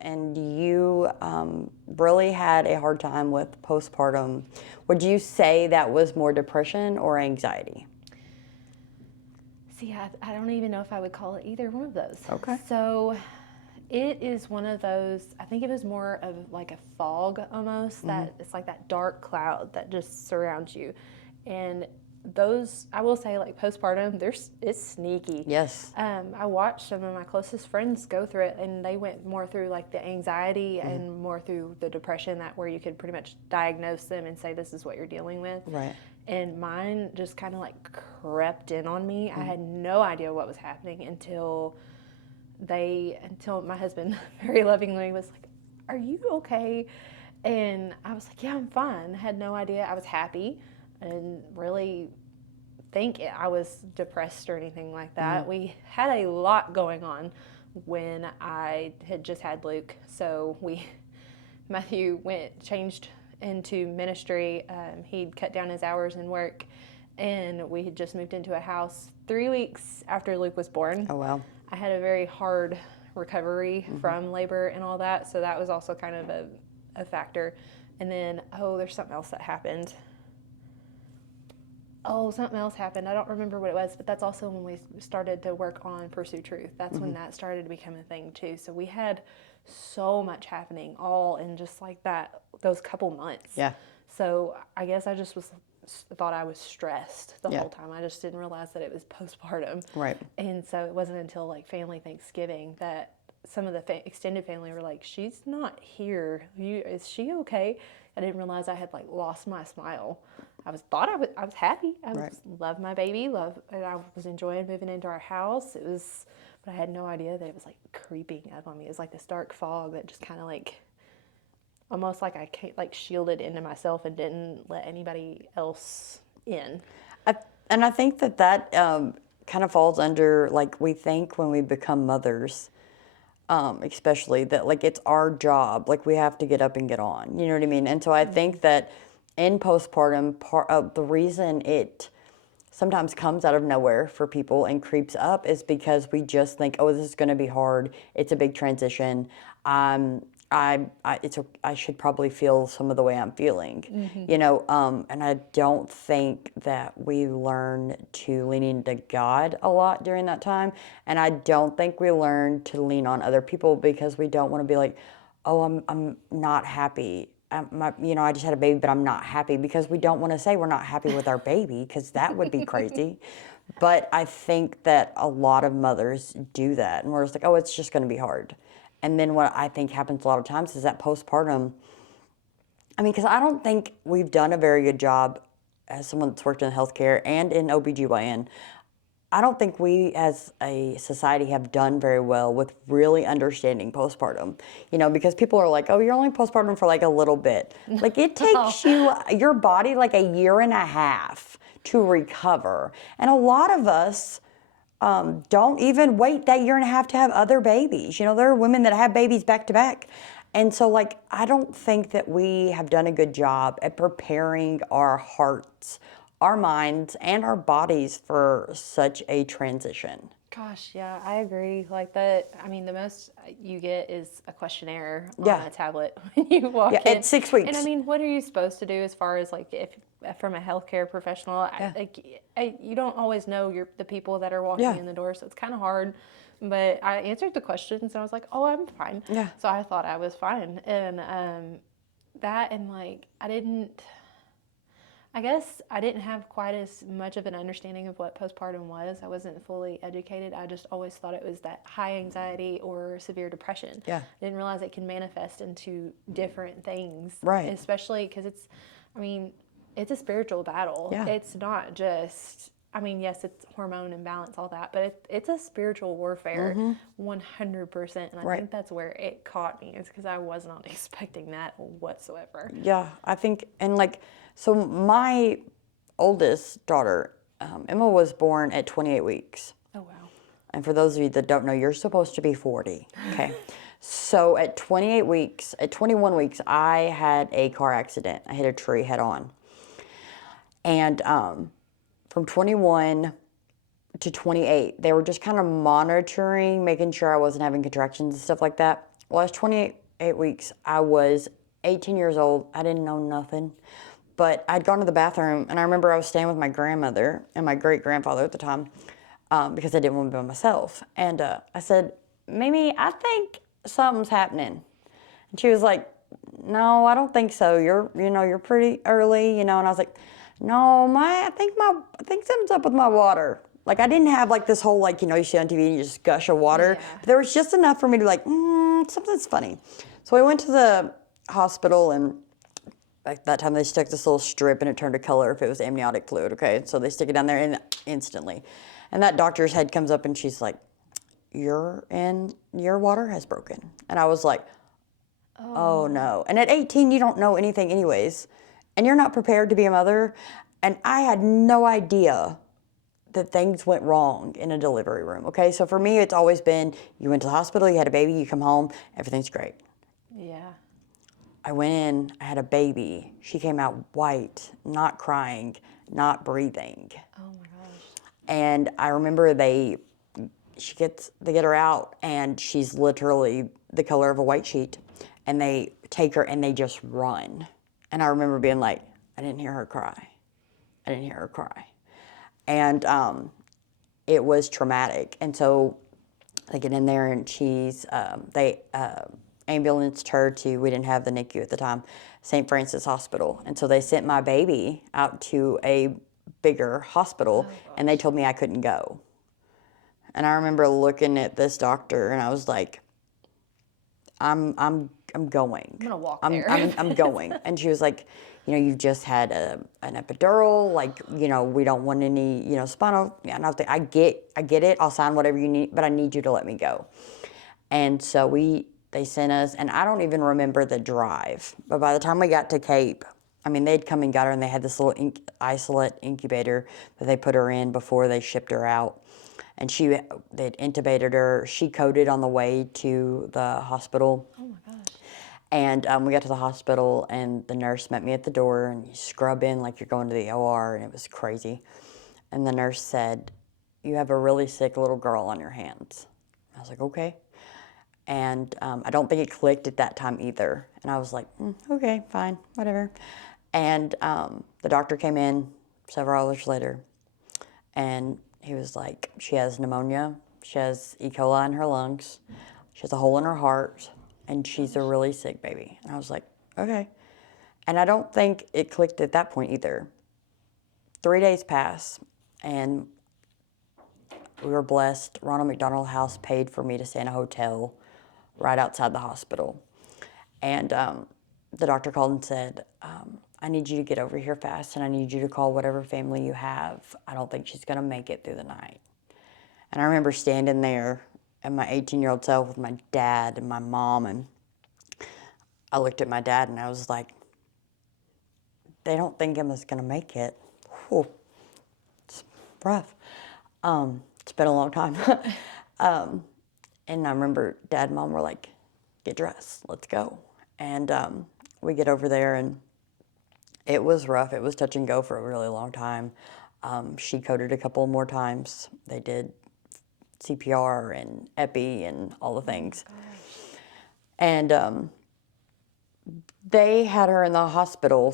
And you really had a hard time with postpartum. Would you say that was more depression or anxiety? See, I don't even know if I would call it either one of those. Okay. So it is one of those, I think it was more of like a fog almost, that it's like that dark cloud that just surrounds you. And those, I will say, like postpartum, it's sneaky. Yes. I watched some of my closest friends go through it, and they went more through like the anxiety and more through the depression, that where you could pretty much diagnose them and say this is what you're dealing with. Right. And mine just kind of like crept in on me. I had no idea what was happening until my husband very lovingly was like, "Are you okay?" And I was like, "Yeah, I'm fine." I had no idea. I was happy and really think I was depressed or anything like that. We had a lot going on when I had just had Luke. So Matthew changed into ministry. He'd cut down his hours in work, and we had just moved into a house 3 weeks after Luke was born. Oh, wow. I had a very hard recovery from labor and all that, so that was also kind of a factor. And then, there's something else that happened. Something else happened. I don't remember what it was, but that's also when we started to work on Pursue Truth. That's when that started to become a thing too. So we had so much happening all in just like those couple months. Yeah. So I guess I just thought I was stressed the Yeah. whole time. I just didn't realize that it was postpartum. Right. And so it wasn't until like family Thanksgiving that some of the extended family were like, "She's not here. Is she okay?" I didn't realize I had like lost my smile. I was happy. Loved my baby, and I was enjoying moving into our house. But I had no idea that it was like creeping up on me. It was like this dark fog that just kind of like, almost like I like shielded into myself and didn't let anybody else in. And I think that kind of falls under, like, we think when we become mothers, especially that like it's our job, like we have to get up and get on. You know what I mean? And so I think that in postpartum, part of the reason it sometimes comes out of nowhere for people and creeps up is because we just think, oh, this is going to be hard. It's a big transition. I should probably feel some of the way I'm feeling, and I don't think that we learn to lean into God a lot during that time. And I don't think we learn to lean on other people because we don't want to be like, oh, I'm not happy. I just had a baby, but I'm not happy, because we don't want to say we're not happy with our baby, because that would be crazy. But I think that a lot of mothers do that, and we're just like, oh, it's just going to be hard. And then what I think happens a lot of times is that postpartum, because I don't think we've done a very good job, as someone that's worked in healthcare and in OBGYN, I don't think we as a society have done very well with really understanding postpartum, because people are like, oh, you're only postpartum for like a little bit. Like it takes your body like a year and a half to recover. And a lot of us don't even wait that year and a half to have other babies. There are women that have babies back to back. And so, like, I don't think that we have done a good job at preparing our hearts, our minds, and our bodies for such a transition. Gosh, yeah, I agree. Like that, the most you get is a questionnaire on Yeah. a tablet when you walk in. At 6 weeks. And what are you supposed to do as far as like if from a healthcare professional? You don't always know the people that are walking in the door, so it's kind of hard. But I answered the questions and I was like, oh, I'm fine. Yeah. So I thought I was fine, and I guess I didn't have quite as much of an understanding of what postpartum was. I wasn't fully educated. I just always thought it was that high anxiety or severe depression. Yeah. I didn't realize it can manifest into different things. Right. Especially because it's a spiritual battle. Yeah. It's not just, yes, it's hormone imbalance, all that, but it's a spiritual warfare, 100%. And I think that's where it caught me, is because I was not expecting that whatsoever. Yeah, I think, so my oldest daughter, Emma, was born at 28 weeks. Oh, wow. And for those of you that don't know, you're supposed to be 40, okay? So at 21 weeks, I had a car accident. I hit a tree head on. And from 21 to 28, they were just kind of monitoring, making sure I wasn't having contractions and stuff like that. Well, I was 28 weeks. I was 18 years old. I didn't know nothing. But I'd gone to the bathroom, and I remember I was staying with my grandmother and my great-grandfather at the time because I didn't want to be by myself. And I said, Mimi, I think something's happening. And she was like, no, I don't think so. You're pretty early, And I was like, no, I think something's up with my water. Like I didn't have like this whole you see on TV and you just gush of water. Yeah. But there was just enough for me to something's funny. So I went to the hospital and at that time they stuck this little strip and it turned a color if it was amniotic fluid. Okay, so they stick it down there and instantly, and that doctor's head comes up and she's like, your water has broken. And I was like, oh no. And at 18, you don't know anything anyways. And you're not prepared to be a mother. And I had no idea that things went wrong in a delivery room. Okay, so for me, it's always been you went to the hospital, you had a baby, you come home, everything's great. Yeah. I went in, I had a baby. She came out white, not crying, not breathing. Oh my gosh. And I remember they get her out and she's literally the color of a white sheet. And they take her and they just run. And I remember being like, I didn't hear her cry. I didn't hear her cry. And it was traumatic. And so they get in there and they ambulanced her to, we didn't have the NICU at the time, St. Francis Hospital. And so they sent my baby out to a bigger hospital and they told me I couldn't go. And I remember looking at this doctor and I was like, I'm going. I'm gonna walk there. I'm going. And she was like, you've just had an epidural. We don't want any, spinal. And I was like, I get it. I'll sign whatever you need, but I need you to let me go. And so they sent us, and I don't even remember the drive. But by the time we got to Cape, they'd come and got her, and they had this little isolate incubator that they put her in before they shipped her out. And they'd intubated her. She coded on the way to the hospital. Oh my gosh. And we got to the hospital, and the nurse met me at the door, and you scrub in like you're going to the OR, and it was crazy. And the nurse said, you have a really sick little girl on your hands. I was like, okay. And I don't think it clicked at that time either. And I was like, okay, fine, whatever. And the doctor came in several hours later, and he was like, she has pneumonia, she has E. coli in her lungs, she has a hole in her heart, and she's a really sick baby. And I was like, okay. And I don't think it clicked at that point either. 3 days pass, and we were blessed. Ronald McDonald House paid for me to stay in a hotel right outside the hospital. And the doctor called and said, I need you to get over here fast, and I need you to call whatever family you have. I don't think she's going to make it through the night. And I remember standing there and my 18-year-old self with my dad and my mom, and I looked at my dad and I was like, they don't think Emma's going to make it. Whew. It's rough. It's been a long time. And I remember Dad and Mom were like, get dressed, let's go. And we get over there, and it was rough. It was touch and go for a really long time. She coded a couple more times. They did CPR and epi and all the things. And they had her in the hospital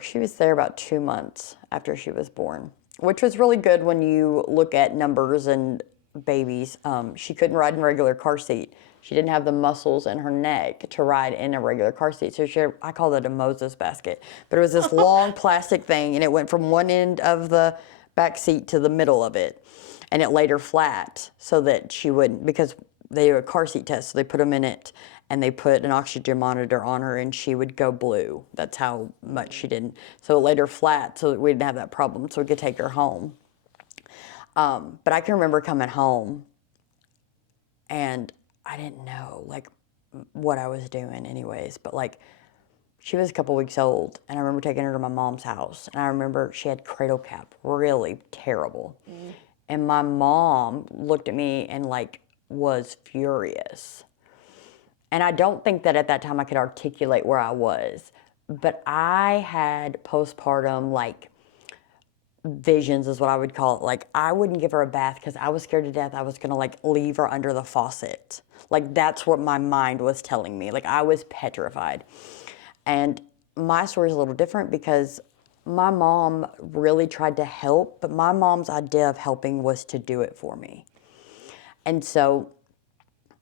she was there about 2 months after she was born, which was really good when you look at numbers and babies. She couldn't ride in a regular car seat. She didn't have the muscles in her neck to ride in a regular car seat. So I called it a Moses basket. But it was this long plastic thing, and it went from one end of the back seat to the middle of it. And it laid her flat so that she wouldn't, because they do a car seat test, so they put them in it, and they put an oxygen monitor on her, and she would go blue. That's how much she didn't. So it laid her flat so that we didn't have that problem, so we could take her home. But I can remember coming home, and I didn't know, what I was doing anyways. But, she was a couple weeks old, and I remember taking her to my mom's house. And I remember she had cradle cap, really terrible. And my mom looked at me and, was furious. And I don't think that at that time I could articulate where I was. But I had postpartum, visions is what I would call it. Like, I wouldn't give her a bath because I was scared to death I was going to like leave her under the faucet. Like, that's what my mind was telling me. Like, I was petrified. And my story is a little different because my mom really tried to help, but my mom's idea of helping was to do it for me. And so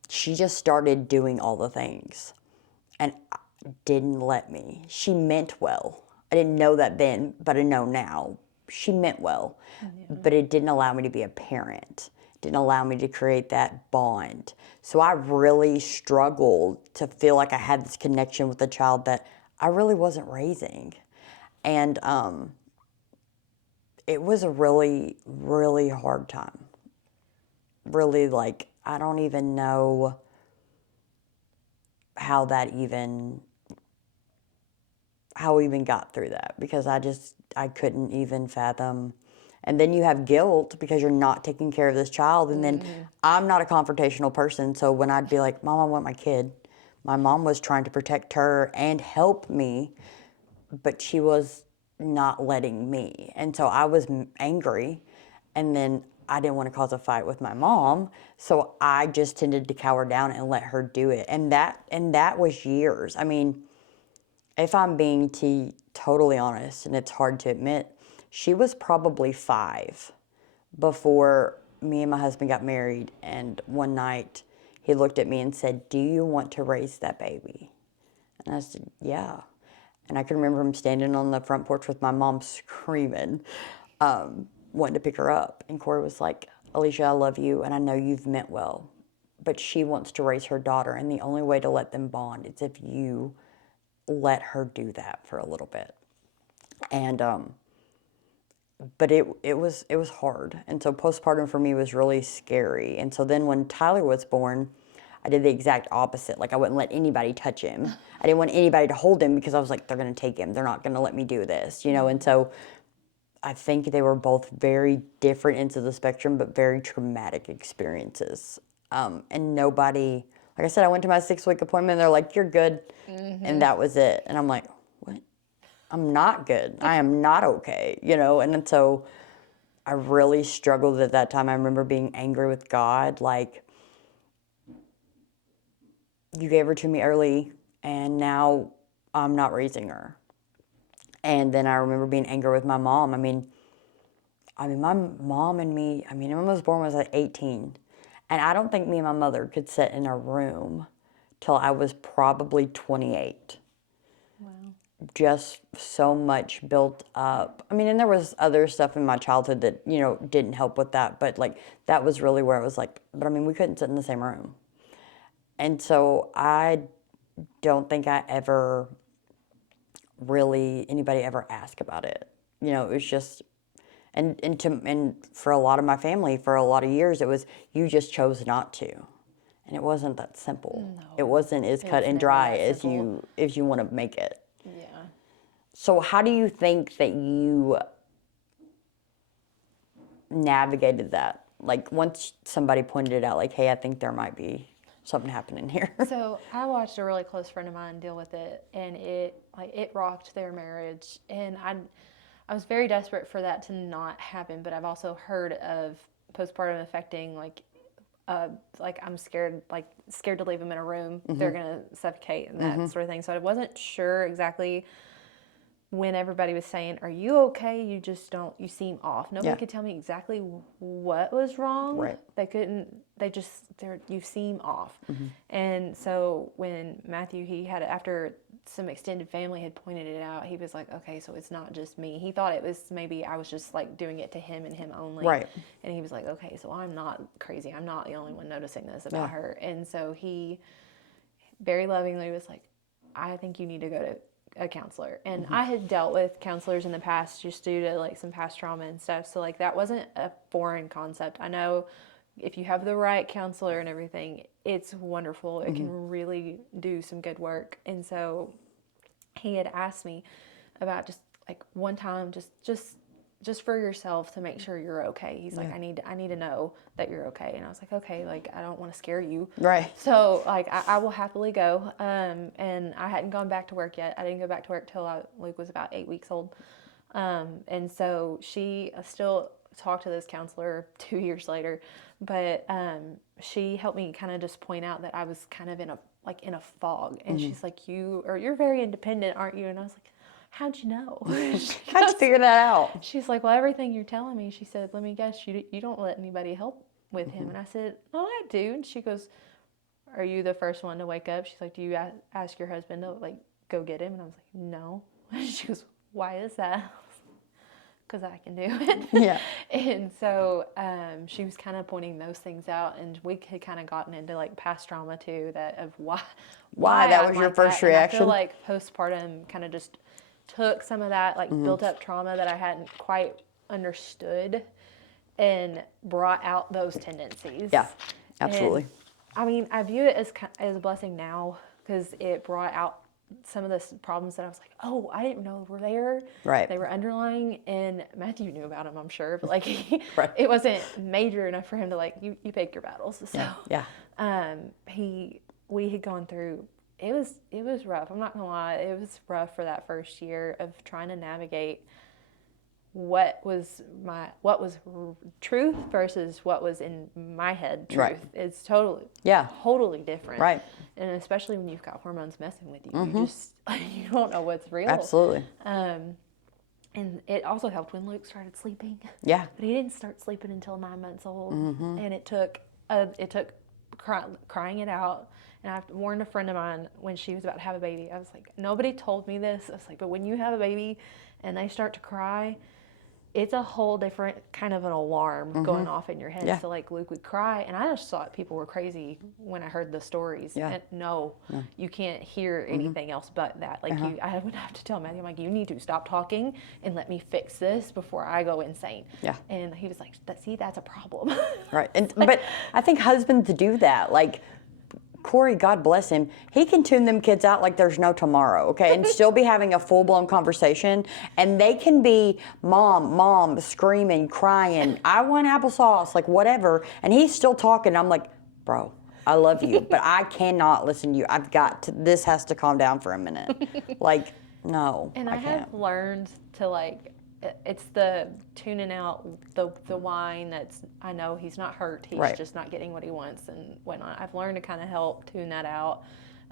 she just started doing all the things and didn't let me. She meant well. I didn't know that then, but I know now. She meant well, but it didn't allow me to be a parent. It didn't allow me to create that bond. So I really struggled to feel like I had this connection with a child that I really wasn't raising. And it was a really, really hard time. Really, like, I don't even know how we even got through that because I couldn't even fathom. And then you have guilt because you're not taking care of this child. And then I'm not a confrontational person. So when I'd be like, Mom, I want my kid, my mom was trying to protect her and help me, but she was not letting me. And so I was angry. And then I didn't want to cause a fight with my mom. So I just tended to cower down and let her do it. And that was years. I mean, if I'm being totally honest, and it's hard to admit, she was probably 5 before me and my husband got married. And one night he looked at me and said, "Do you want to raise that baby?" And I said, "Yeah." And I can remember him standing on the front porch with my mom screaming, wanting to pick her up. And Corey was like, "Alicia, I love you, and I know you've meant well, but she wants to raise her daughter, and the only way to let them bond is if you let her do that for a little bit." And but it was hard. And so postpartum for me was really scary. And so then when Tyler was born, I did the exact opposite. Like, I wouldn't let anybody touch him. I didn't want anybody to hold him because I was like, they're going to take him. They're not going to let me do this, you know? And so I think they were both very different ends of the spectrum, but very traumatic experiences. And nobody, like I said, I went to my 6-week appointment and they're like, "You're good." And that was it. And I'm like, what? I'm not good. I am not okay, you know? And so I really struggled at that time. I remember being angry with God, like, you gave her to me early and now I'm not raising her. And then I remember being angry with my mom. I mean, my mom and me, I mean, I was born when I was like 18. And I don't think me and my mother could sit in a room till I was probably 28. Wow. Just so much built up. I mean, and there was other stuff in my childhood that, you know, didn't help with that. But like, that was really where I was like, but I mean, we couldn't sit in the same room. And so I don't think anybody ever asked about it. You know, it was just, and for a lot of my family, for a lot of years, it was, you just chose not to. And it wasn't that simple. No, It wasn't as cut it's and never dry that as simple. you want to make it. Yeah. So how do you think that you navigated that? Like, once somebody pointed it out, like, hey, I think there might be something happening here. So I watched a really close friend of mine deal with it, and it rocked their marriage. And I was very desperate for that to not happen, but I've also heard of postpartum affecting like I'm scared to leave them in a room. They're gonna suffocate and that sort of thing. So I wasn't sure exactly when everybody was saying, "Are you okay? You just don't. You seem off." Nobody Yeah. could tell me exactly what was wrong. Right. They couldn't. You seem off. And so when Matthew, he had, after some extended family had pointed it out, he was like, "Okay, so it's not just me." He thought it was maybe I was just like doing it to him and him only. Right. And he was like, "Okay, so I'm not crazy. I'm not the only one noticing this about her." And so he very lovingly was like, "I think you need to go to a counselor." And I had dealt with counselors in the past just due to like some past trauma and stuff. So like that wasn't a foreign concept. I know if you have the right counselor and everything, it's wonderful. It can really do some good work. And so he had asked me about just like one time, just for yourself to make sure you're okay. He's like, I need to know that you're okay. And I was like, okay, like I don't want to scare you. Right. So like I will happily go. And I hadn't gone back to work yet. I didn't go back to work till Luke was about 8 weeks old. And so she still talked to this counselor 2 years later, but she helped me kind of just point out that I was kind of in a fog. And she's like, you're very independent, aren't you? And I was like, how'd you know? How'd you figure that out? She's like, well, everything you're telling me, she said, let me guess, you don't let anybody help with him. And I said, oh, I do. And she goes, are you the first one to wake up? She's like, do you ask your husband to like go get him? And I was like, no. She goes, why is that? Because I can do it. Yeah. And so she was kind of pointing those things out, and we had kind of gotten into like past trauma too, that of why that I'm was your like first that. And reaction? I feel like postpartum kind of just took some of that like built up trauma that I hadn't quite understood and brought out those tendencies. Yeah, absolutely. And, I mean, I view it as a blessing now because it brought out some of the problems that I was like, oh, I didn't know were there. Right. They were underlying, and Matthew knew about them, I'm sure, but like Right. it wasn't major enough for him to like, you pick your battles. So Yeah. we had gone through, it was rough. I'm not gonna lie, it was rough for that first year of trying to navigate what was truth versus what was in my head truth. Right. It's totally different. Right. And especially when you've got hormones messing with you, you just you don't know what's real. Absolutely. And it also helped when Luke started sleeping. Yeah. But he didn't start sleeping until 9 months old, and it took crying it out. And I warned a friend of mine when she was about to have a baby. I was like, nobody told me this. I was like, but when you have a baby and they start to cry, it's a whole different kind of an alarm going off in your head. Yeah. So like Luke would cry, and I just thought people were crazy when I heard the stories. Yeah. And no, you can't hear anything else but that. Like I would have to tell Matthew, I'm like, you need to stop talking and let me fix this before I go insane. Yeah. And he was like, that's a problem. Right. And but I think husbands do that. Like Corey, God bless him, he can tune them kids out like there's no tomorrow, okay, and still be having a full-blown conversation, and they can be mom, screaming, crying, I want applesauce, like whatever, and he's still talking. I'm like, bro, I love you, but I cannot listen to you. This has to calm down for a minute. Like, no, And I can't. have learned to like, it's the tuning out the whine that's, I know he's not hurt, he's Right. just not getting what he wants and whatnot. I've learned to kind of help tune that out.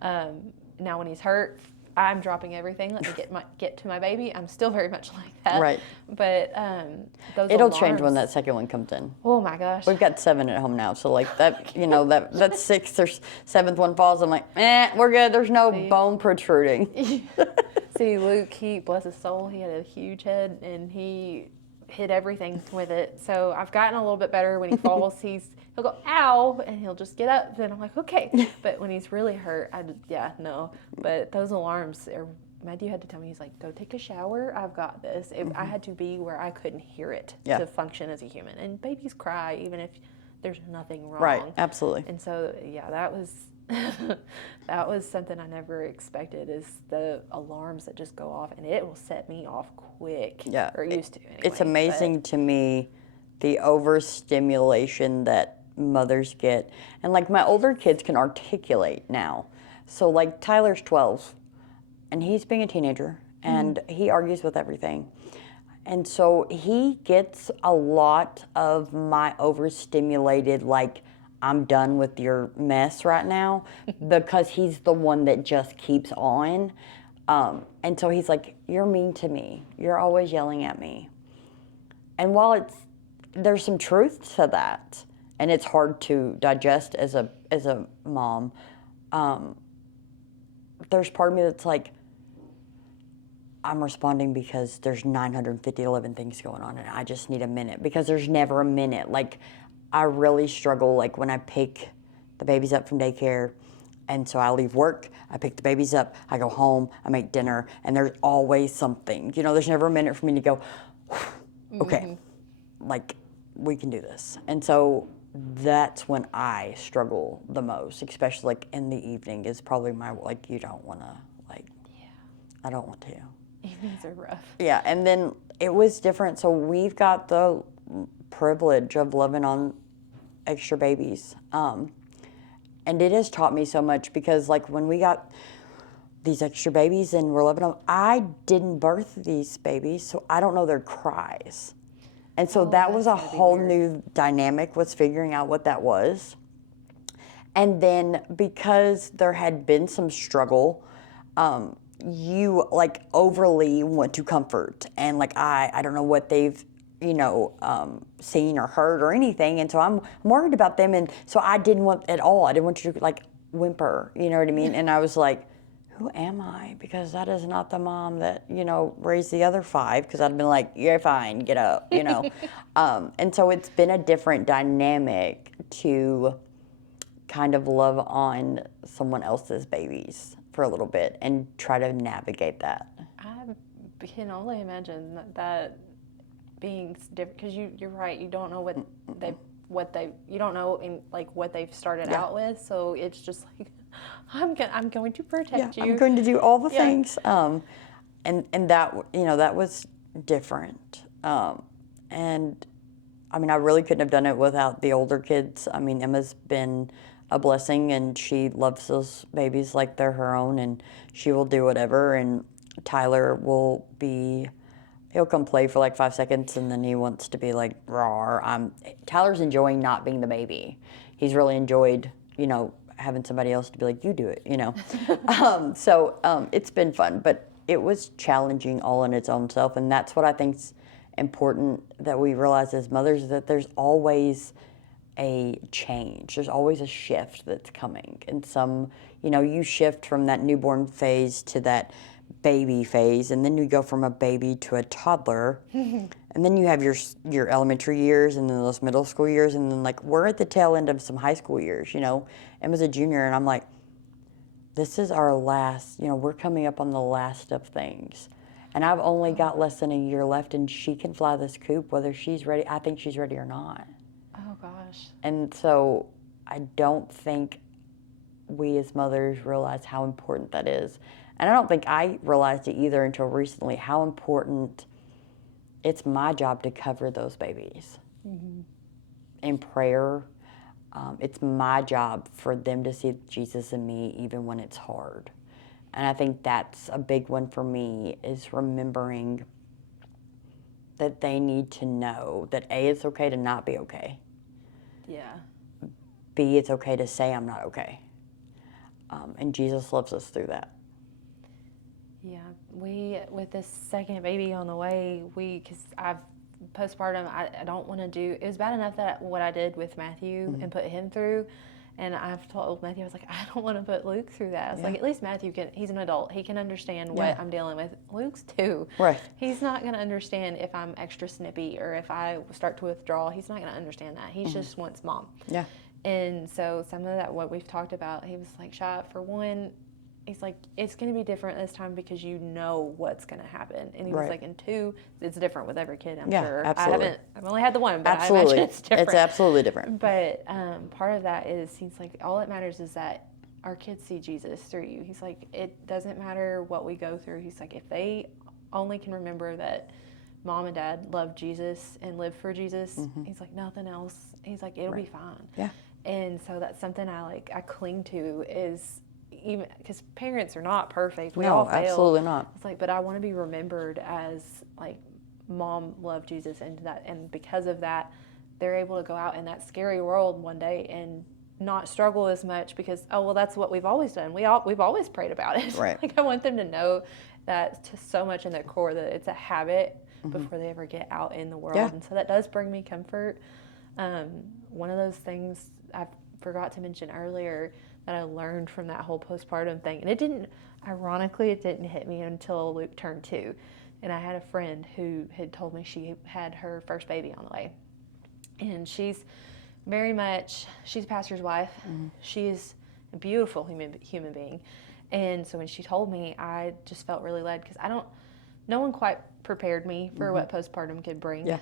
Now when he's hurt, I'm dropping everything. Let me get to my baby. I'm still very much like that. Right. But It'll change when that second one comes in. Oh my gosh. We've got 7 at home now, so like that, that 6th or 7th one falls. I'm like, we're good. There's no bone protruding. See, Luke, bless his soul, he had a huge head and he hit everything with it. So I've gotten a little bit better. When he falls, he'll go, ow, and he'll just get up. And I'm like, okay. But when he's really hurt, no. But those alarms, Matthew had to tell me, he's like, go take a shower. I've got this. I had to be where I couldn't hear it to function as a human. And babies cry even if there's nothing wrong. Right, absolutely. And so, that was that was something I never expected, is the alarms that just go off, and it will set me off quick. Yeah. Or used to anyway. It's amazing to me the overstimulation that mothers get. And like my older kids can articulate now. So like Tyler's 12 and he's being a teenager and he argues with everything. And so he gets a lot of my overstimulated, like, I'm done with your mess right now, because he's the one that just keeps on. And so he's like, you're mean to me. You're always yelling at me. And while there's some truth to that, and it's hard to digest as a mom, there's part of me that's like, I'm responding because there's 950 things going on, and I just need a minute, because there's never a minute. Like, I really struggle, like, when I pick the babies up from daycare, and so I leave work, I pick the babies up, I go home, I make dinner, and there's always something. There's never a minute for me to go, okay, like, we can do this. And so that's when I struggle the most, especially, like, in the evening is probably my, like, you don't want to, like, I don't want to. Evenings are rough. Yeah, and then it was different. So we've got the privilege of loving on extra babies. And it has taught me so much, because like when we got these extra babies and we're loving them. I didn't birth these babies, so I don't know their cries. And so that was a that's gonna be whole weird. new dynamic, was figuring out what that was. And then because there had been some struggle, you like overly want to comfort. And like, I don't know what they've, seen or heard or anything. And so I'm worried about them. And so I didn't want at all. I didn't want you to like whimper, you know what I mean? And I was like, who am I? Because that is not the mom that, raised the other 5. Because I'd been like, you're fine, get up, And so it's been a different dynamic to kind of love on someone else's babies for a little bit and try to navigate that. I can only imagine that being different, because you're right. You don't know you don't know what they've started out with. So it's just like, I'm going to protect you. I'm going to do all the things. And that, that was different. And I mean, I really couldn't have done it without the older kids. I mean, Emma's been a blessing, and she loves those babies like they're her own, and she will do whatever. And Tyler he'll come play for like 5 seconds, and then he wants to be like, raw. Tyler's enjoying not being the baby. He's really enjoyed, having somebody else to be like, you do it, So it's been fun, but it was challenging all in its own self. And that's what I think's important that we realize as mothers, that there's always a change. There's always a shift that's coming. And you shift from that newborn phase to that baby phase, and then you go from a baby to a toddler, and then you have your elementary years, and then those middle school years, and then like we're at the tail end of some high school years. Emma's a junior, and I'm like, this is our last. We're coming up on the last of things, and I've only got less than a year left, and she can fly this coop whether she's ready. I think she's ready or not. Oh gosh. And so I don't think we as mothers realize how important that is. And I don't think I realized it either until recently, how important it's my job to cover those babies in prayer. It's my job for them to see Jesus in me even when it's hard. And I think that's a big one for me, is remembering that they need to know that A, it's okay to not be okay. Yeah. B, it's okay to say I'm not okay. And Jesus loves us through that. Yeah, with this second baby on the way, because I've postpartum, I don't want to do, it was bad enough that what I did with Matthew and put him through, and I've told Matthew, I was like, I don't want to put Luke through that. I was like, at least Matthew he's an adult, he can understand what I'm dealing with. Luke's 2. Right. He's not going to understand if I'm extra snippy or if I start to withdraw. He's not going to understand that. He just wants mom. Yeah. And so some of that, what we've talked about, he was like, Shy, for one, he's like, it's going to be different this time because you know what's going to happen. And he was like, and 2, it's different with every kid, I'm sure. Absolutely. I've only had the one, but absolutely. I imagine it's different. It's absolutely different. But part of that is, he's like, all that matters is that our kids see Jesus through you. He's like, it doesn't matter what we go through. He's like, if they only can remember that mom and dad love Jesus and live for Jesus, he's like, nothing else. He's like, it'll be fine. Yeah. And so that's something I cling to, is even because parents are not perfect. We No, all fail. absolutely not. It's like, but I want to be remembered as like, mom loved Jesus, and because of that, they're able to go out in that scary world one day and not struggle as much because, oh well, that's what we've always done. We've always prayed about it. Right. Like, I want them to know that to so much in their core that it's a habit before they ever get out in the world. Yeah. And so that does bring me comfort. One of those things I forgot to mention earlier that I learned from that whole postpartum thing, and it didn't hit me until Luke turned 2. And I had a friend who had told me she had her first baby on the way. And she's a pastor's wife. She's a beautiful human being. And so when she told me, I just felt really led, because no one quite prepared me for what postpartum could bring. Yeah.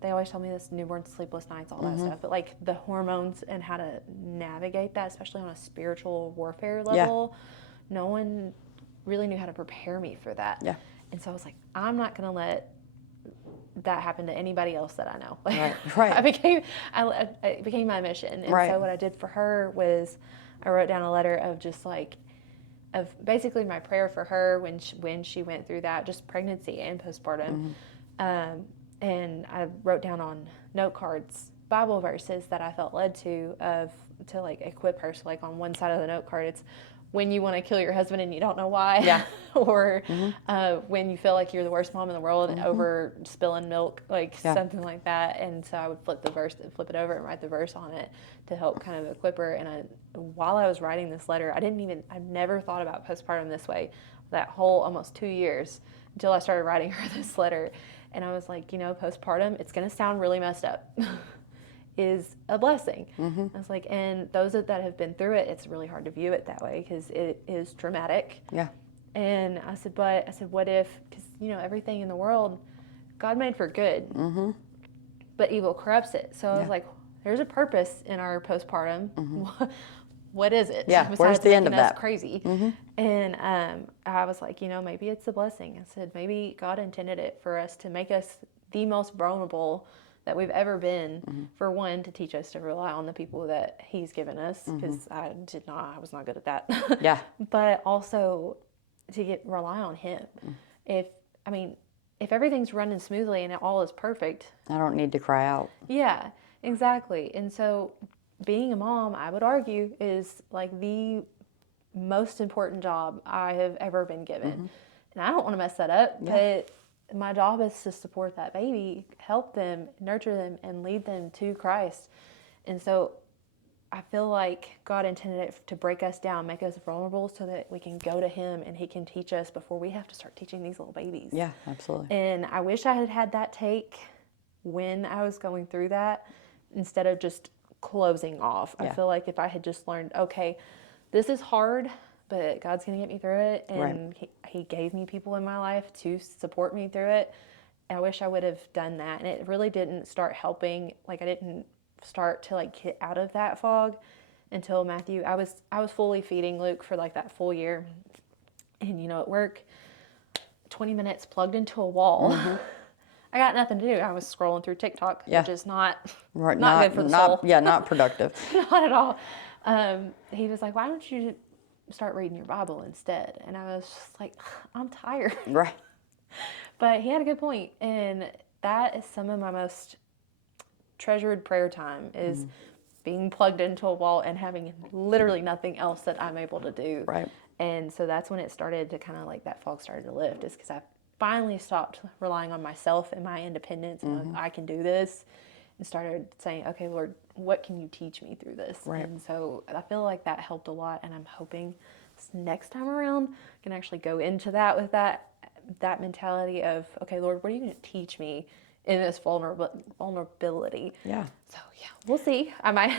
They always told me this, newborn sleepless nights, all that stuff. But like the hormones and how to navigate that, especially on a spiritual warfare level, no one really knew how to prepare me for that. Yeah. And so I was like, I'm not going to let that happen to anybody else that I know. Right. It became my mission. And so what I did for her was I wrote down a letter of just like, basically my prayer for her when she went through that, just pregnancy and postpartum. And I wrote down on note cards Bible verses that I felt led to like equip her. So like on one side of the note card, it's when you want to kill your husband and you don't know why, Yeah. or when you feel like you're the worst mom in the world over spilling milk, like something like that. And so I would flip it over and write the verse on it to help kind of equip her. And while I was writing this letter, I never thought about postpartum this way, that whole almost 2 years until I started writing her this letter. And I was like, postpartum, it's going to sound really messed up, is a blessing. I was like, and those that have been through it, it's really hard to view it that way because it is traumatic. Yeah. And I said, what if, because, everything in the world, God made for good, but evil corrupts it. So I was like, there's a purpose in our postpartum. What is it? Yeah, where's the end of that? Crazy. And I was like, maybe it's a blessing. I said, maybe God intended it for us to make us the most vulnerable that we've ever been. For one, to teach us to rely on the people that He's given us, because I was not good at that. Yeah. But also to rely on Him. If everything's running smoothly and all is perfect, I don't need to cry out. Yeah, exactly. And so being a mom, I would argue, is like the most important job I have ever been given. And I don't want to mess that up, but my job is to support that baby, help them, nurture them, and lead them to Christ. And so I feel like God intended it to break us down, make us vulnerable so that we can go to Him and He can teach us before we have to start teaching these little babies. Yeah, absolutely. And I wish I had had that take when I was going through that instead of just closing off. I feel like if I had just learned, okay, this is hard, but God's going to get me through it. And he gave me people in my life to support me through it. I wish I would have done that. And it really didn't start helping. Like I didn't start to like get out of that fog until Matthew. I was fully feeding Luke for like that full year. And at work, 20 minutes plugged into a wall. I got nothing to do. I was scrolling through TikTok, which is not good for the soul. Yeah, not productive. Not at all. He was like, why don't you start reading your Bible instead? And I was just like, I'm tired. Right. But he had a good point. And that is some of my most treasured prayer time is being plugged into a wall and having literally nothing else that I'm able to do. Right. And so that's when it started to kind of like that fog started to lift, is because I finally stopped relying on myself and my independence and I can do this, and started saying, okay, Lord, what can you teach me through this? Right. And so I feel like that helped a lot, and I'm hoping this next time around I can actually go into that with that mentality of, okay, Lord, what are you going to teach me in this vulnerability? Yeah. So yeah, we'll see. I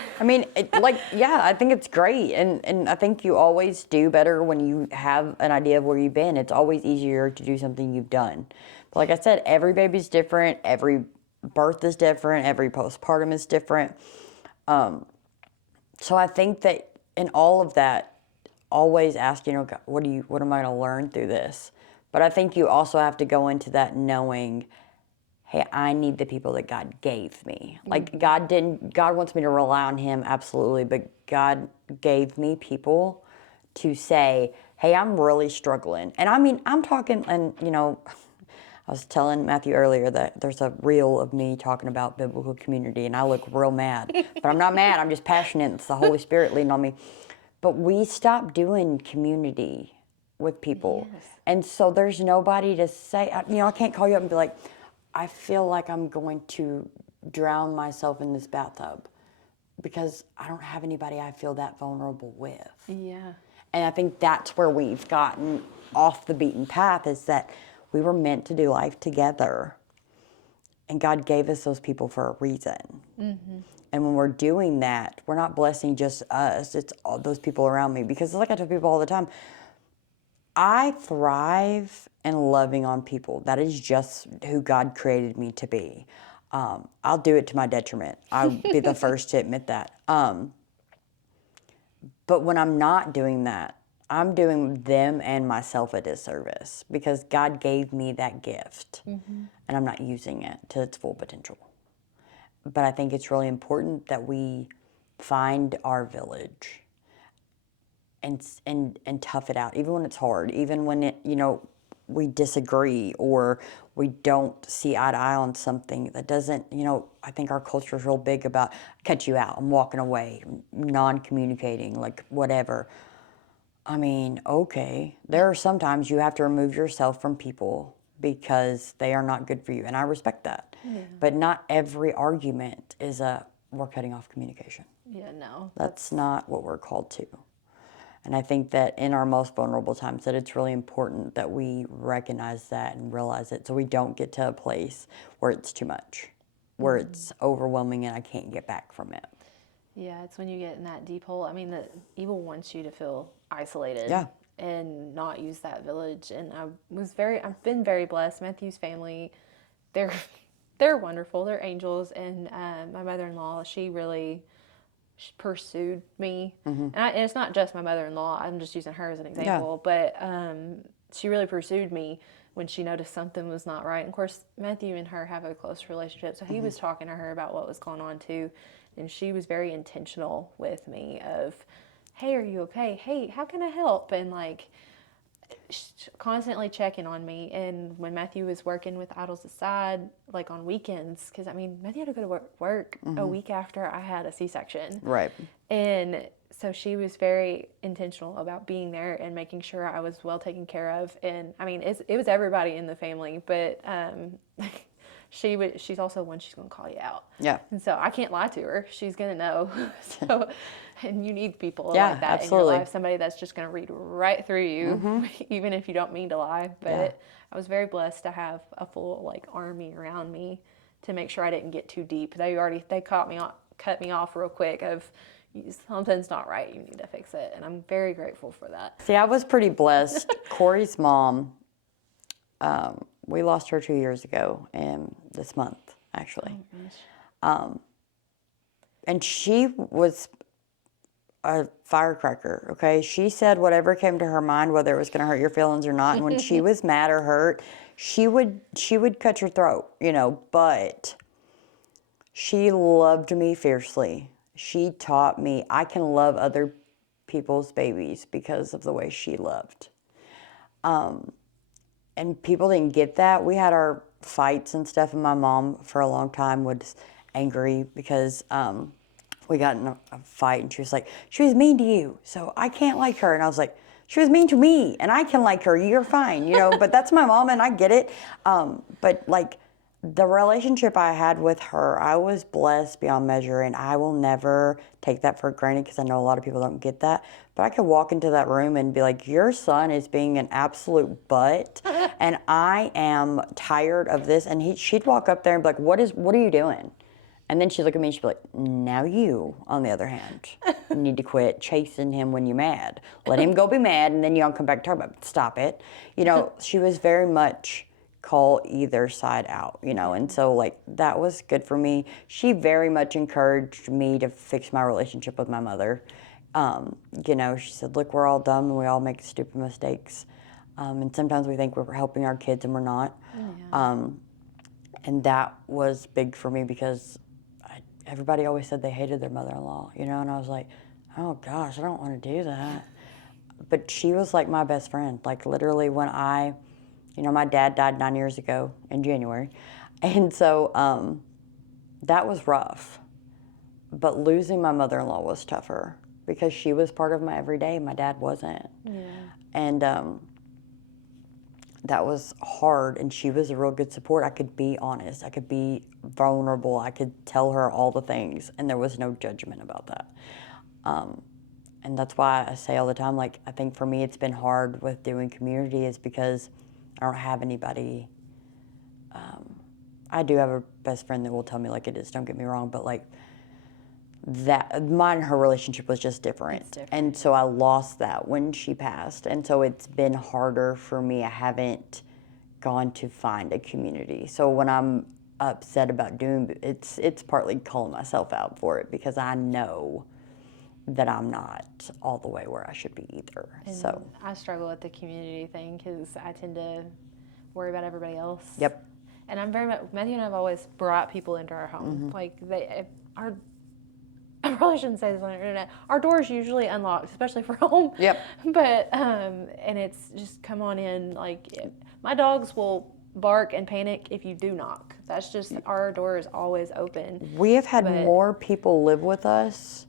think it's great. And I think you always do better when you have an idea of where you've been. It's always easier to do something you've done. But like I said, every baby's different. Every birth is different. Every postpartum is different. So I think that in all of that, always ask, God, what am I going to learn through this? But I think you also have to go into that knowing, hey, I need the people that God gave me. Like God wants me to rely on Him, absolutely, but God gave me people to say, hey, I'm really struggling. And I mean, I'm talking, and I was telling Matthew earlier that there's a reel of me talking about biblical community, and I look real mad. But I'm not mad, I'm just passionate. It's the Holy Spirit leading on me. But we stopped doing community with people. Yes. And so there's nobody to say, I can't call you up and be like, I feel like I'm going to drown myself in this bathtub, because I don't have anybody I feel that vulnerable with. Yeah. And I think that's where we've gotten off the beaten path, is that we were meant to do life together. And God gave us those people for a reason. And when we're doing that, we're not blessing just us, it's all those people around me. Because like I tell people all the time, I thrive in loving on people. That is just who God created me to be. I'll do it to my detriment. I'll be the first to admit that. But when I'm not doing that, I'm doing them and myself a disservice, because God gave me that gift and I'm not using it to its full potential. But I think it's really important that we find our village and tough it out, even when it's hard, even when we disagree or we don't see eye to eye on something that doesn't, I think our culture is real big about cut you out, I'm walking away, non-communicating, like whatever. I mean, okay, there are sometimes you have to remove yourself from people because they are not good for you, and I respect that. Yeah. But not every argument is we're cutting off communication. Yeah, no. That's not what we're called to. And I think that in our most vulnerable times that it's really important that we recognize that and realize it so we don't get to a place where it's too much, where it's overwhelming and I can't get back from it. Yeah, it's when you get in that deep hole. I mean, the evil wants you to feel isolated. Yeah. And not use that village. And I've been very blessed. Matthew's family, they're wonderful. They're angels. And my mother-in-law, she really pursued me. And it's not just my mother-in-law. I'm just using her as an example. But she really pursued me when she noticed something was not right. And of course, Matthew and her have a close relationship. So he was talking to her about what was going on too. And she was very intentional with me of, hey, are you okay? Hey, how can I help? And like constantly checking on me. And when Matthew was working with Idols Aside, like on weekends, because I mean, Matthew had to go to work a week after I had a C-section. Right. And so she was very intentional about being there and making sure I was well taken care of. And I mean, it was everybody in the family, but she's also one she's going to call you out. Yeah. And so I can't lie to her. She's going to know. So, and you need people Yeah, like that absolutely. in your life. Somebody that's just going to read right through you, even if you don't mean to lie. But I was very blessed to have a full like army around me to make sure I didn't get too deep. They cut me off real quick of something's not right. You need to fix it. And I'm very grateful for that. See, I was pretty blessed. Corey's mom, we lost her 2 years ago, and this month, actually. Oh, And she was a firecracker, okay? She said whatever came to her mind, whether it was going to hurt your feelings or not. And when she was mad or hurt, she would cut your throat, but she loved me fiercely. She taught me I can love other people's babies because of the way she loved. And people didn't get that. We had our fights and stuff, and my mom for a long time was angry because we got in a fight, and she was like, she was mean to you, so I can't like her. And I was like, she was mean to me, and I can like her. You're fine, but that's my mom, and I get it. But like the relationship I had with her, I was blessed beyond measure, and I will never take that for granted because I know a lot of people don't get that. But I could walk into that room and be like, your son is being an absolute butt, and I am tired of this. And she'd walk up there and be like, what are you doing? And then she'd look at me and she'd be like, now you, on the other hand, need to quit chasing him when you're mad. Let him go be mad, and then you all come back and talk about it. Stop it. She was very much call either side out, and so like that was good for me. She very much encouraged me to fix my relationship with my mother. She said, look, we're all dumb and we all make stupid mistakes. And sometimes we think we're helping our kids and we're not. yeah. And that was big for me because everybody always said they hated their mother-in-law, and I was like, oh gosh, I don't want to do that. But she was like my best friend. Like literally when my dad died 9 years ago in January. And so that was rough. But losing my mother-in-law was tougher because she was part of my everyday. My dad wasn't. Yeah. And that was hard, and she was a real good support. I could be honest. I could be vulnerable. I could tell her all the things, and there was no judgment about that. And that's why I say all the time, like, I think for me it's been hard with doing community is because I don't have anybody. I do have a best friend that will tell me like it is, don't get me wrong, but like mine and her relationship was just different. It's different. And so I lost that when she passed. And so it's been harder for me. I haven't gone to find a community. So when I'm upset about doing it's partly calling myself out for it because I know that I'm not all the way where I should be either. And so I struggle with the community thing because I tend to worry about everybody else. Yep. And I'm very much, Matthew and I have always brought people into our home. Like I probably shouldn't say this on the internet. Our door is usually unlocked, especially for home. Yep. But and it's just come on in. Like my dogs will bark and panic if you do knock. That's just our door is always open. We have had more people live with us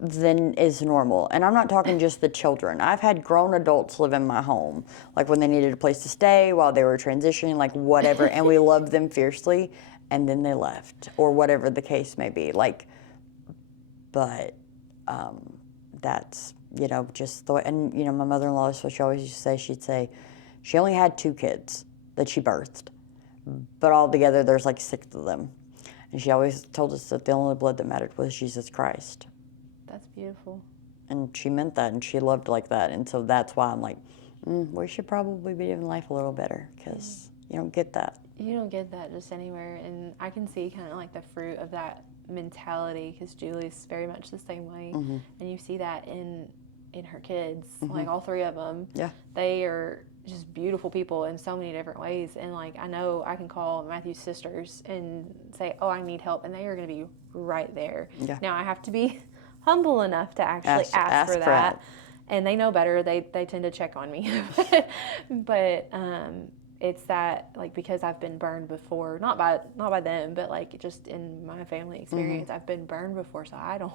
than is normal. And I'm not talking just the children. I've had grown adults live in my home, like when they needed a place to stay while they were transitioning, like whatever, and we loved them fiercely, and then they left, or whatever the case may be. Like, but that's, just the way, and, my mother-in-law is what she always used to say. She'd say she only had 2 kids that she birthed, but altogether there's like 6 of them. And she always told us that the only blood that mattered was Jesus Christ. That's beautiful. And she meant that, and she loved like that. And so that's why I'm like, we should probably be living life a little better, because you don't get that. You don't get that just anywhere. And I can see kind of like the fruit of that mentality, because Julie's very much the same way. Mm-hmm. And you see that in her kids, like all 3 of them. Yeah. They are just beautiful people in so many different ways. And like, I know I can call Matthew's sisters and say, oh, I need help. And they are going to be right there. Yeah. Now I have to be humble enough to actually ask for that. And they know better. They tend to check on me. but it's that, like, because I've been burned before, not by them, but like just in my family experience, I've been burned before, so I don't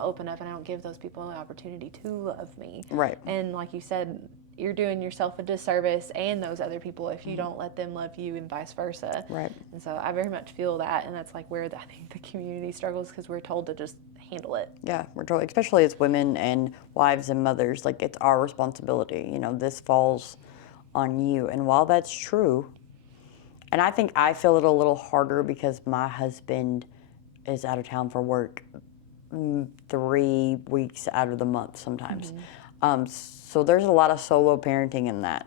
open up, and I don't give those people the opportunity to love me. Right. And like you said, you're doing yourself a disservice and those other people if you don't let them love you, and vice versa. Right. And so I very much feel that, and that's like where I think the community struggles, because we're told to just handle it. Yeah, we're totally, especially as women and wives and mothers, like it's our responsibility. This falls on you. And while that's true, and I think I feel it a little harder because my husband is out of town for work 3 weeks out of the month sometimes. So there's a lot of solo parenting in that.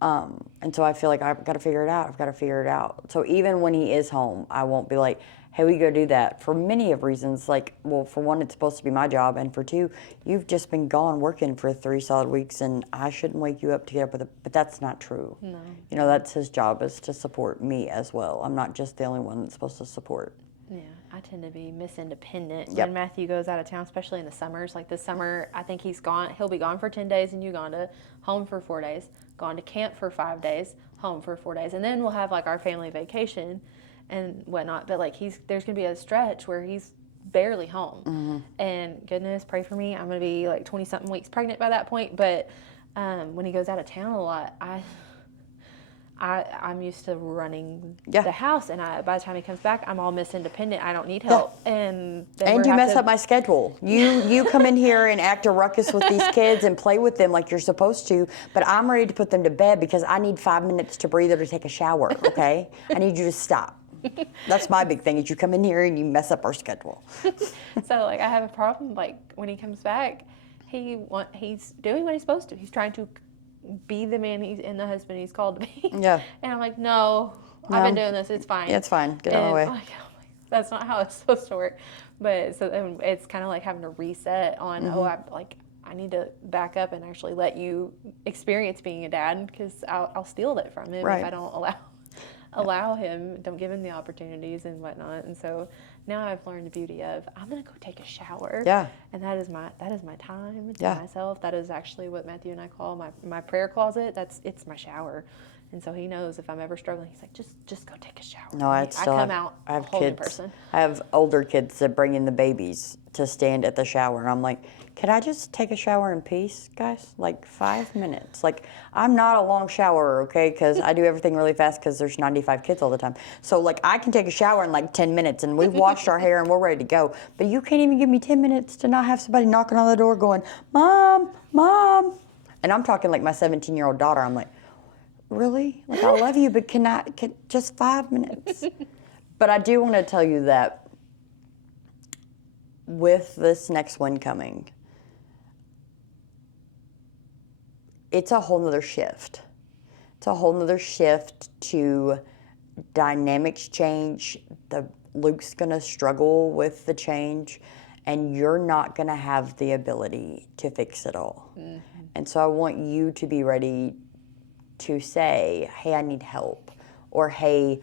And so I feel like I've got to figure it out. So even when he is home, I won't be like, hey, we go do that, for many of reasons. Like, well, for one, it's supposed to be my job, and for 2, you've just been gone working for 3 solid weeks, and I shouldn't wake you up to get up with it. But that's not true. No. That's his job, is to support me as well. I'm not just the only one that's supposed to support. Yeah, I tend to be Miss Independent. Yep. When Matthew goes out of town, especially in the summers, like this summer, I think he'll be gone for 10 days in Uganda, home for 4 days, gone to camp for 5 days, home for 4 days. And then we'll have like our family vacation and whatnot. But like there's going to be a stretch where he's barely home. And goodness, pray for me. I'm going to be like 20-something weeks pregnant by that point. But when he goes out of town a lot, I'm used to running the house, and by the time he comes back, I'm all Miss Independent. I don't need help, and you mess up my schedule. You come in here and act a ruckus with these kids and play with them like you're supposed to, but I'm ready to put them to bed because I need 5 minutes to breathe or to take a shower. Okay, I need you to stop. That's my big thing, is you come in here and you mess up our schedule. So like I have a problem. Like when he comes back, he's doing what he's supposed to. He's trying to be the man and the husband he's called to be. Yeah. And I'm like, no, I've been doing this. It's fine. Yeah, it's fine. Get out of the way. Like, oh my, that's not how it's supposed to work. But so then it's kind of like having to reset on, I need to back up and actually let you experience being a dad, because I'll steal that from him if I don't allow him, don't give him the opportunities and whatnot. And so now I've learned the beauty of, I'm gonna go take a shower. Yeah. And that is my time to myself. That is actually what Matthew and I call my prayer closet. It's my shower. And so he knows if I'm ever struggling, he's like, just go take a shower. No, I come out a whole new person. I have older kids that bring in the babies to stand at the shower, and I'm like, can I just take a shower in peace, guys? Like 5 minutes. Like, I'm not a long showerer, okay? Because I do everything really fast because there's 95 kids all the time. So, like, I can take a shower in like 10 minutes, and we've washed our hair and we're ready to go. But you can't even give me 10 minutes to not have somebody knocking on the door going, Mom, Mom. And I'm talking like my 17-year-old daughter. I'm like, really? Like, I love you, but can just 5 minutes? But I do want to tell you that with this next one coming, it's a whole nother shift. It's a whole nother shift to dynamics change. Luke's gonna struggle with the change, and you're not gonna have the ability to fix it all. Mm-hmm. And so I want you to be ready to say, hey, I need help, or hey,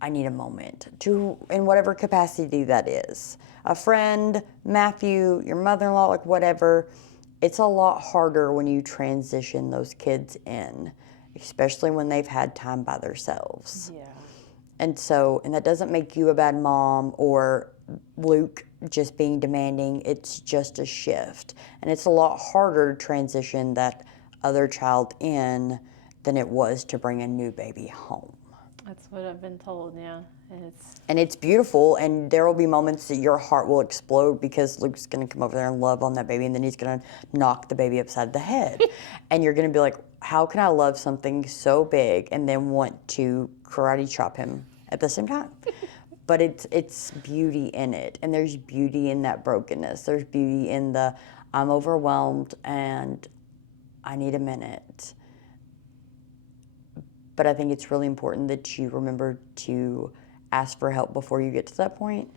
I need a moment to, in whatever capacity that is. A friend, Matthew, your mother-in-law, like whatever. It's a lot harder when you transition those kids in, especially when they've had time by themselves. Yeah. And so, and that doesn't make you a bad mom or Luke just being demanding. It's just a shift. And it's a lot harder to transition that other child in than it was to bring a new baby home. That's what I've been told, yeah. And it's beautiful, and there will be moments that your heart will explode because Luke's going to come over there and love on that baby, and then he's going to knock the baby upside the head. And you're going to be like, how can I love something so big and then want to karate chop him at the same time? But it's beauty in it, and there's beauty in that brokenness. There's beauty in the, I'm overwhelmed and I need a minute. But I think it's really important that you remember to ask for help before you get to that point,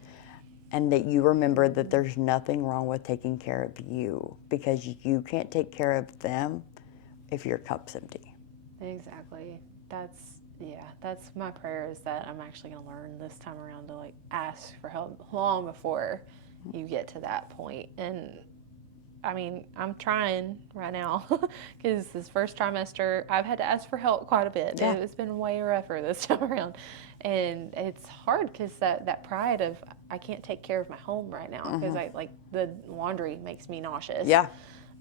and that you remember that there's nothing wrong with taking care of you, because you can't take care of them if your cup's empty. Exactly. That's my prayer, is that I'm actually going to learn this time around to like ask for help long before you get to that point. And I mean, I'm trying right now because this first trimester, I've had to ask for help quite a bit. Yeah. It's been way rougher this time around. And it's hard because that pride of, I can't take care of my home right now because I like the laundry makes me nauseous. Yeah.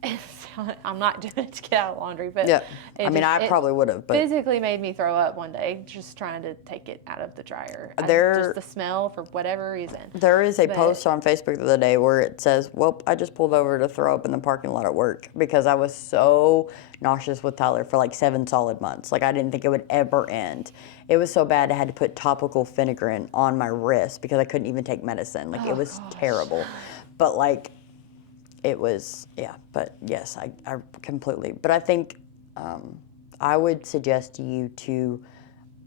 So I'm not doing it to get out of laundry, but Yeah. I mean, I probably would have, but physically made me throw up one day just trying to take it out of the dryer. Just the smell for whatever reason. There is a post on Facebook the other day where it says, well, I just pulled over to throw up in the parking lot at work because I was so nauseous with Tyler for like 7 solid months. Like, I didn't think it would ever end. It was so bad I had to put topical Phenergan on my wrist because I couldn't even take medicine. Like, it was terrible. But like, it was, yeah, but yes, I completely. But I think I would suggest to you to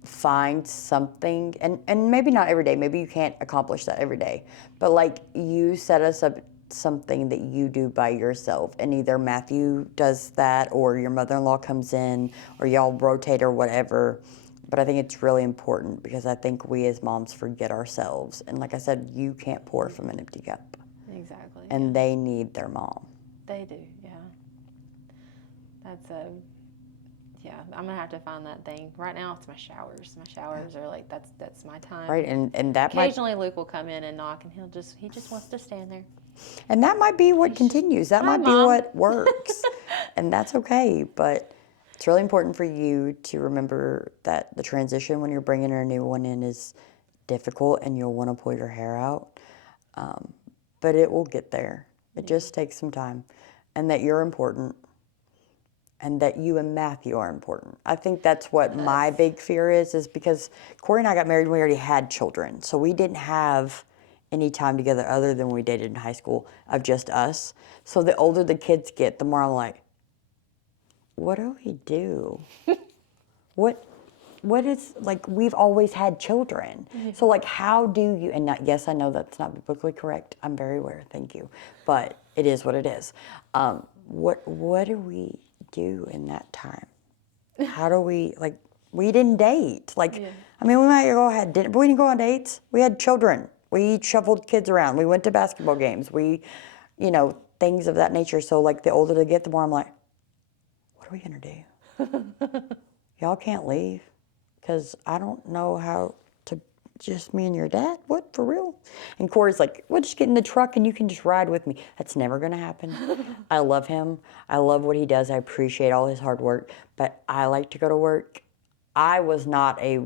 find something, and maybe not every day, maybe you can't accomplish that every day, but like you set us up something that you do by yourself, and either Matthew does that or your mother-in-law comes in or y'all rotate or whatever. But I think it's really important because I think we as moms forget ourselves. And like I said, you can't pour from an empty cup. Exactly. And they need their mom. They do, yeah. Yeah, I'm gonna have to find that thing. Right now it's my showers. My showers are like, that's my time. Right, and that occasionally Luke will come in and knock, and he just wants to stand there. And that might be what continues. That might be Mom. what works. And that's okay. But it's really important for you to remember that the transition when you're bringing a new one in is difficult, and you'll want to pull your hair out. But it will get there. It just takes some time. And that you're important. And that you and Matthew are important. I think that's what my big fear is because Corey and I got married when we already had children. So we didn't have any time together other than we dated in high school of just us. So the older the kids get, the more I'm like, what do we do? What is, like, we've always had children. So, like, how do you, and not, yes, I know that's not biblically correct. I'm very aware, thank you. But it is what it is. What do we do in that time? How do we, like, we didn't date. Like, I mean, we might go ahead, but we didn't go on dates. We had children. We shuffled kids around. We went to basketball games. We, things of that nature. So, like, the older they get, the more I'm like, what are we going to do? Y'all can't leave because I don't know how to, just me and your dad? What, for real? And Corey's like, we'll just get in the truck and you can just ride with me. That's never going to happen. I love him. I love what he does. I appreciate all his hard work. But I like to go to work. I was not a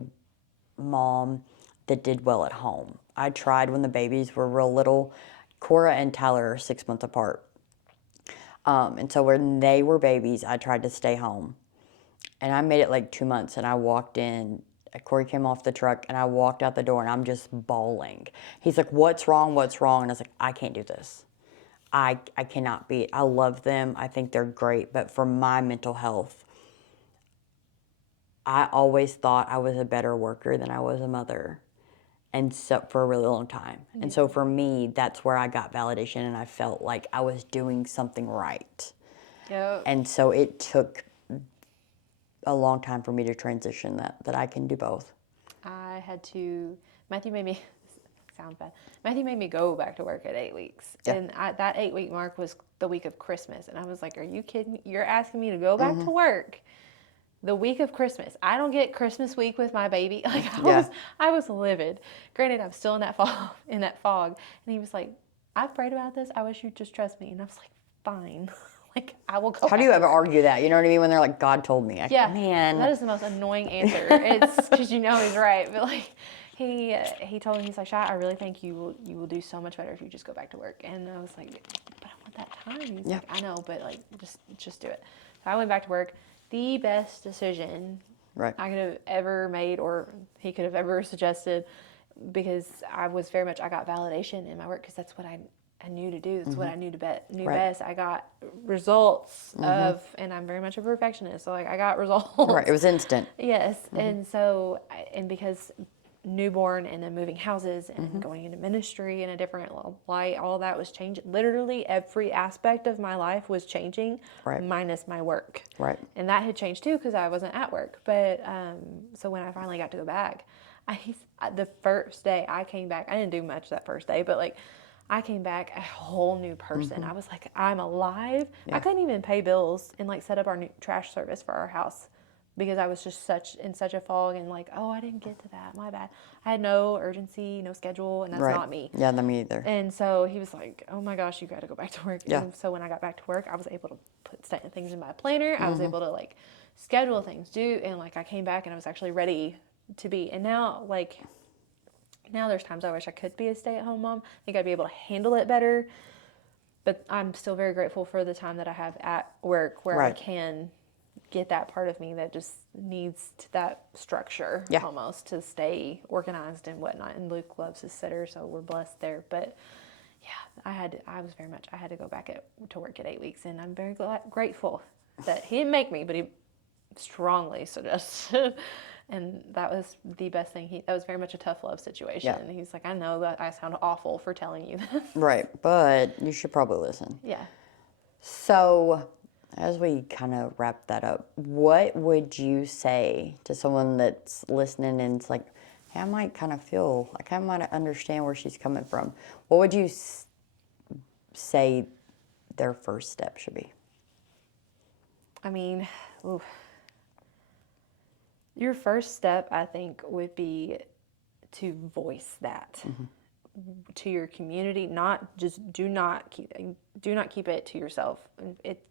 mom that did well at home. I tried when the babies were real little. Cora and Tyler are 6 months apart. And so when they were babies, I tried to stay home. And I made it like 2 months, and I walked in. Corey came off the truck, and I walked out the door, and I'm just bawling. He's like, what's wrong? What's wrong? And I was like, I can't do this. I cannot be. I love them. I think they're great. But for my mental health, I always thought I was a better worker than I was a mother. And so for a really long time. And so for me, that's where I got validation, and I felt like I was doing something right. Yep. And so it took a long time for me to transition that I can do both. I had to, Matthew made me, sounds bad, Matthew made me go back to work at 8 weeks. Yeah. And that 8 week mark was the week of Christmas. And I was like, are you kidding me? You're asking me to go back to work the week of Christmas. I don't get Christmas week with my baby. Like I was livid. Granted, I'm still in that fog. And he was like, I've prayed about this. I wish you'd just trust me. And I was like, fine. Like, I will go. How do you ever argue that? You know what I mean? When they're like, God told me. Yeah, Man. that is the most annoying answer. It's because you know he's right, but like he told me, he's like, Shy, I really think you will do so much better if you just go back to work. And I was like, but I want that time. He's like, I know, but like just do it. So I went back to work. The best decision I could have ever made, or he could have ever suggested, because I got validation in my work, because that's what I knew to do. That's what I knew best. I got results of, and I'm very much a perfectionist, so like I got results. Right, it was instant. Yes, and so, and because newborn and then moving houses and going into ministry in a different light, all that was changing. Literally every aspect of my life was changing, minus my work. Right. And that had changed too, because I wasn't at work. But so when I finally got to go back, the first day I came back, I didn't do much that first day, but like I came back a whole new person. I was like, I'm alive. I couldn't even pay bills and like set up our new trash service for our house, because I was just in such a fog, and like, oh, I didn't get to that. My bad. I had no urgency, no schedule, and that's not me. Yeah, not me either. And so he was like, oh my gosh, you got to go back to work. Yeah. And so when I got back to work, I was able to put things in my planner. I was able to like schedule things, and like I came back and I was actually ready to be. And now there's times I wish I could be a stay-at-home mom. I think I'd be able to handle it better. But I'm still very grateful for the time that I have at work, where I can get that part of me that just needs that structure almost to stay organized and whatnot. And Luke loves his sitter, so we're blessed there. But yeah, I had to go back to work at 8 weeks, and I'm very grateful that he didn't make me, but he strongly suggested. And that was the best thing. That was very much a tough love situation. Yeah. And he's like, I know that I sound awful for telling you this. Right, but you should probably listen. Yeah. So, as we kind of wrap that up, what would you say to someone that's listening and it's like, hey, I might kind of feel, like I might understand where she's coming from. What would you say their first step should be? I mean, your first step, I think, would be to voice that to your community. Do not keep it to yourself.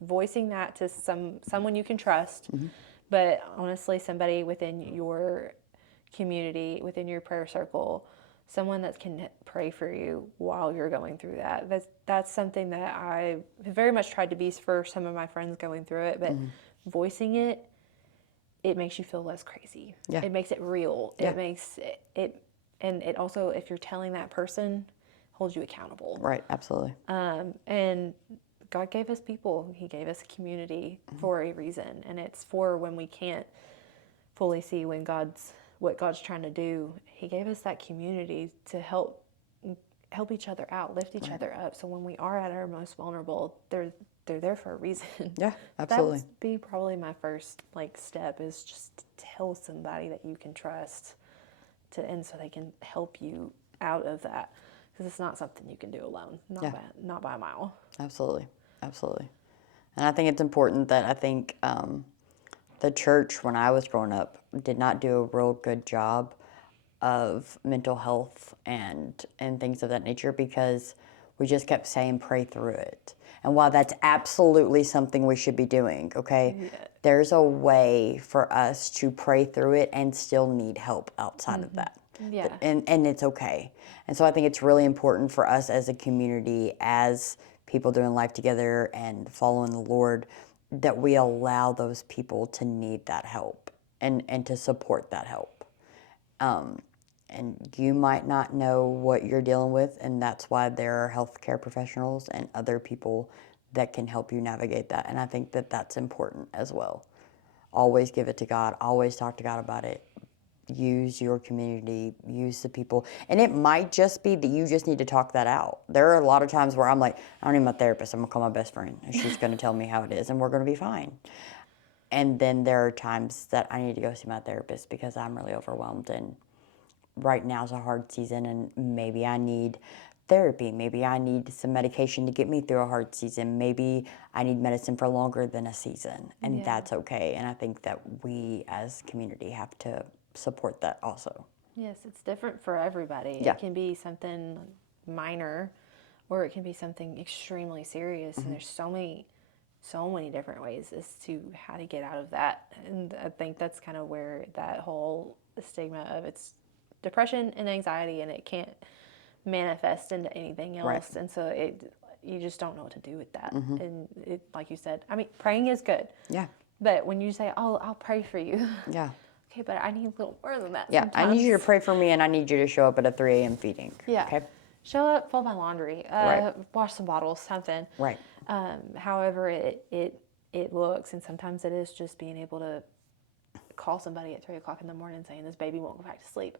Voicing that to someone you can trust, but honestly, somebody within your community, within your prayer circle, someone that can pray for you while you're going through that. That's something that I very much tried to be for some of my friends going through it, but voicing it makes you feel less crazy. Yeah. It makes it real. Yeah. It makes it, and it also, if you're telling that person, holds you accountable. Right, absolutely. And God gave us people. He gave us a community for a reason, and it's for when we can't fully see what God's trying to do. He gave us that community to help each other out, lift each other up. So when we are at our most vulnerable, they're there for a reason. Yeah, absolutely. That would be probably my first step, is just to tell somebody that you can trust, and so they can help you out of that, because it's not something you can do alone, not by a mile. Absolutely, absolutely. And I think it's important that I think the church, when I was growing up, did not do a real good job of mental health and things of that nature, because we just kept saying pray through it. And while that's absolutely something we should be doing, okay, there's a way for us to pray through it and still need help outside of that. Yeah. And it's okay. And so I think it's really important for us as a community, as people doing life together and following the Lord, that we allow those people to need that help and to support that help. And you might not know what you're dealing with, and that's why there are healthcare professionals and other people that can help you navigate that. And I think that that's important as well. Always give it to God. Always talk to God about it. Use your community. Use the people. And it might just be that you just need to talk that out. There are a lot of times where I'm like, I don't need my therapist. I'm going to call my best friend, and she's going to tell me how it is, and we're going to be fine. And then there are times that I need to go see my therapist because I'm really overwhelmed, and right now's a hard season and maybe I need therapy. Maybe I need some medication to get me through a hard season. Maybe I need medicine for longer than a season, and Yeah. that's okay. And I think that we as community have to support that also. Yes, it's different for everybody. Yeah. It can be something minor or it can be something extremely serious. And there's so many different ways as to how to get out of that. And I think that's kind of where that whole stigma of it's depression and anxiety and it can't manifest into anything else. Right. And so you just don't know what to do with that. And it, like you said, I mean, praying is good. Yeah. But when you say, oh, I'll pray for you. Yeah. Okay, but I need a little more than that. Yeah. Sometimes. I need you to pray for me, and I need you to show up at a 3 a.m. feeding. Yeah. Okay. Show up, fold my laundry, Right. wash some bottles, something. Right. However it looks, and sometimes it is just being able to call somebody at 3 o'clock in the morning saying this baby won't go back to sleep.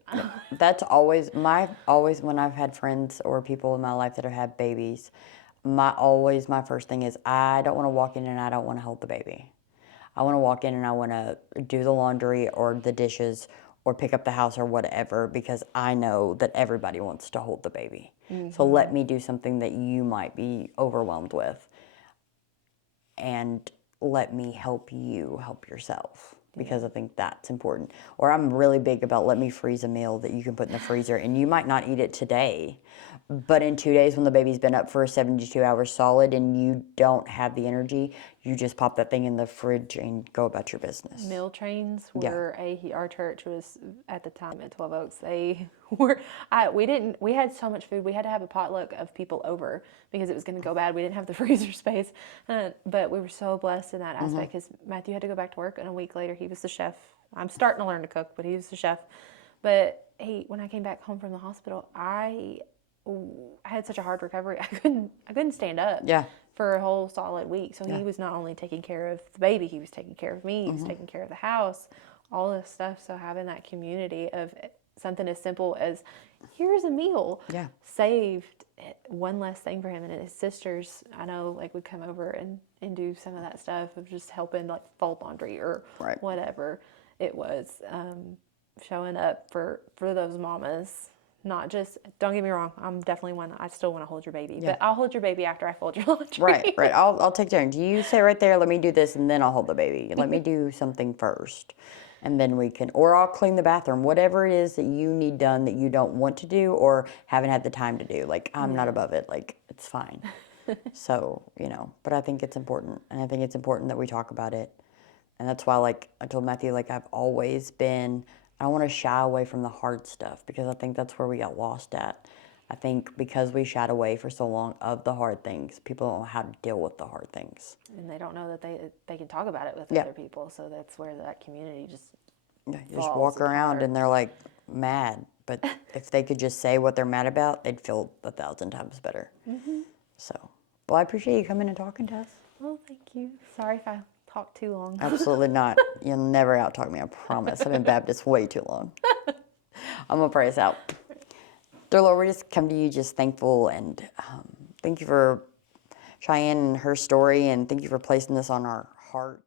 That's always when I've had friends or people in my life that have had babies, my first thing is I don't want to walk in and I don't want to hold the baby. I want to walk in and I want to do the laundry or the dishes or pick up the house or whatever because I know that everybody wants to hold the baby. So let me do something that you might be overwhelmed with and let me help you help yourself because I think that's important. Or I'm really big about let me freeze a meal that you can put in the freezer and you might not eat it today, but in 2 days when the baby's been up for 72 hours solid and you don't have the energy, you just pop that thing in the fridge and go about your business. Meal trains Yeah. were our church was at the time at 12 Oaks. They we had so much food. We had to have a potluck of people over because it was going to go bad. We didn't have the freezer space. But we were so blessed in that aspect because Matthew had to go back to work and a week later he was the chef. I'm starting to learn to cook, but he was the chef. But when I came back home from the hospital, I had such a hard recovery. I couldn't stand up. Yeah. For a whole solid week. So Yeah. he was not only taking care of the baby, he was taking care of me, he was taking care of the house, all this stuff. So having that community of something as simple as here's a meal Yeah. saved one less thing for him. And his sisters, I know, like would come over and do some of that stuff of just helping like fold laundry or Right. whatever it was. Showing up for those mamas. Not just, don't get me wrong, I'm definitely one, I still want to hold your baby. Yeah. But I'll hold your baby after I fold your laundry. Right. I'll take turns. You say right there, let me do this, and then I'll hold the baby. Let me do something first, and then we can, or I'll clean the bathroom. Whatever it is that you need done that you don't want to do or haven't had the time to do. Like, I'm not above it. Like, it's fine. So, but I think it's important, and I think it's important that we talk about it. And that's why, like, I told Matthew, like, I've always been, I don't want to shy away from the hard stuff because I think that's where we got lost at. I think because we shied away for so long of the hard things, people don't know how to deal with the hard things. And they don't know that they can talk about it with Yeah. other people. So that's where that community just Yeah, you just falls walk around apart. and they're like mad. But if they could just say what they're mad about, they'd feel 1,000 times better. So, well, I appreciate you coming and talking to us. Well, thank you. Sorry if I talked too long. Absolutely not. You'll never out-talk me, I promise. I've been Baptist way too long. I'm going to pray us out. Dear Lord, we just come to you just thankful and thank you for Cheyenne and her story and thank you for placing this on our heart.